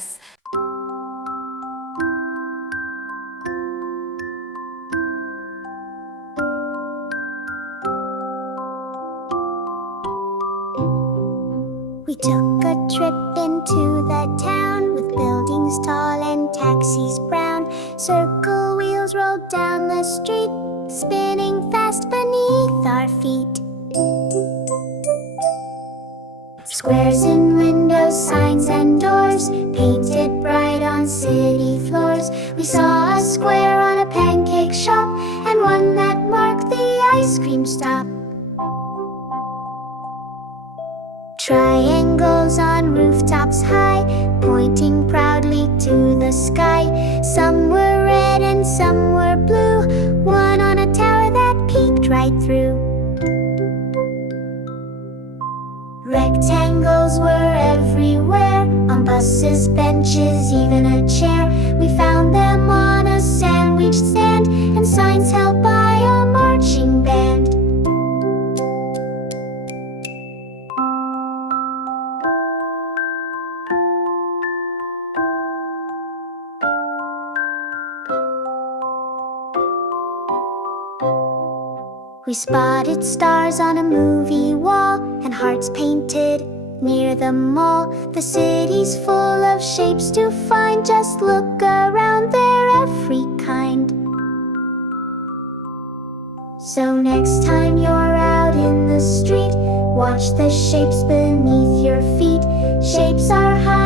toddlers. We took a trip into the town with buildings tall and taxis brown. Circle wheels rolled down the street, spinning fast beneath our feet. Squares in windows, signs and doors, painted bright on city floors. We saw a square on a pancake shop, and one that marked the ice cream stop. Triangles on rooftops high, pointing proudly to the sky. Some were red and some were blue, one on a tower that peeked right through. Rectangles were everywhere, on buses, benches, even a chair. We found them on a sandwich stand, and signs held by a marching band. We spotted stars on a movie wall, and hearts painted near the mall. The city's full of shapes to find, just look around, they're every kind. So next time you're out in the street, watch the shapes beneath your feet. Shapes are high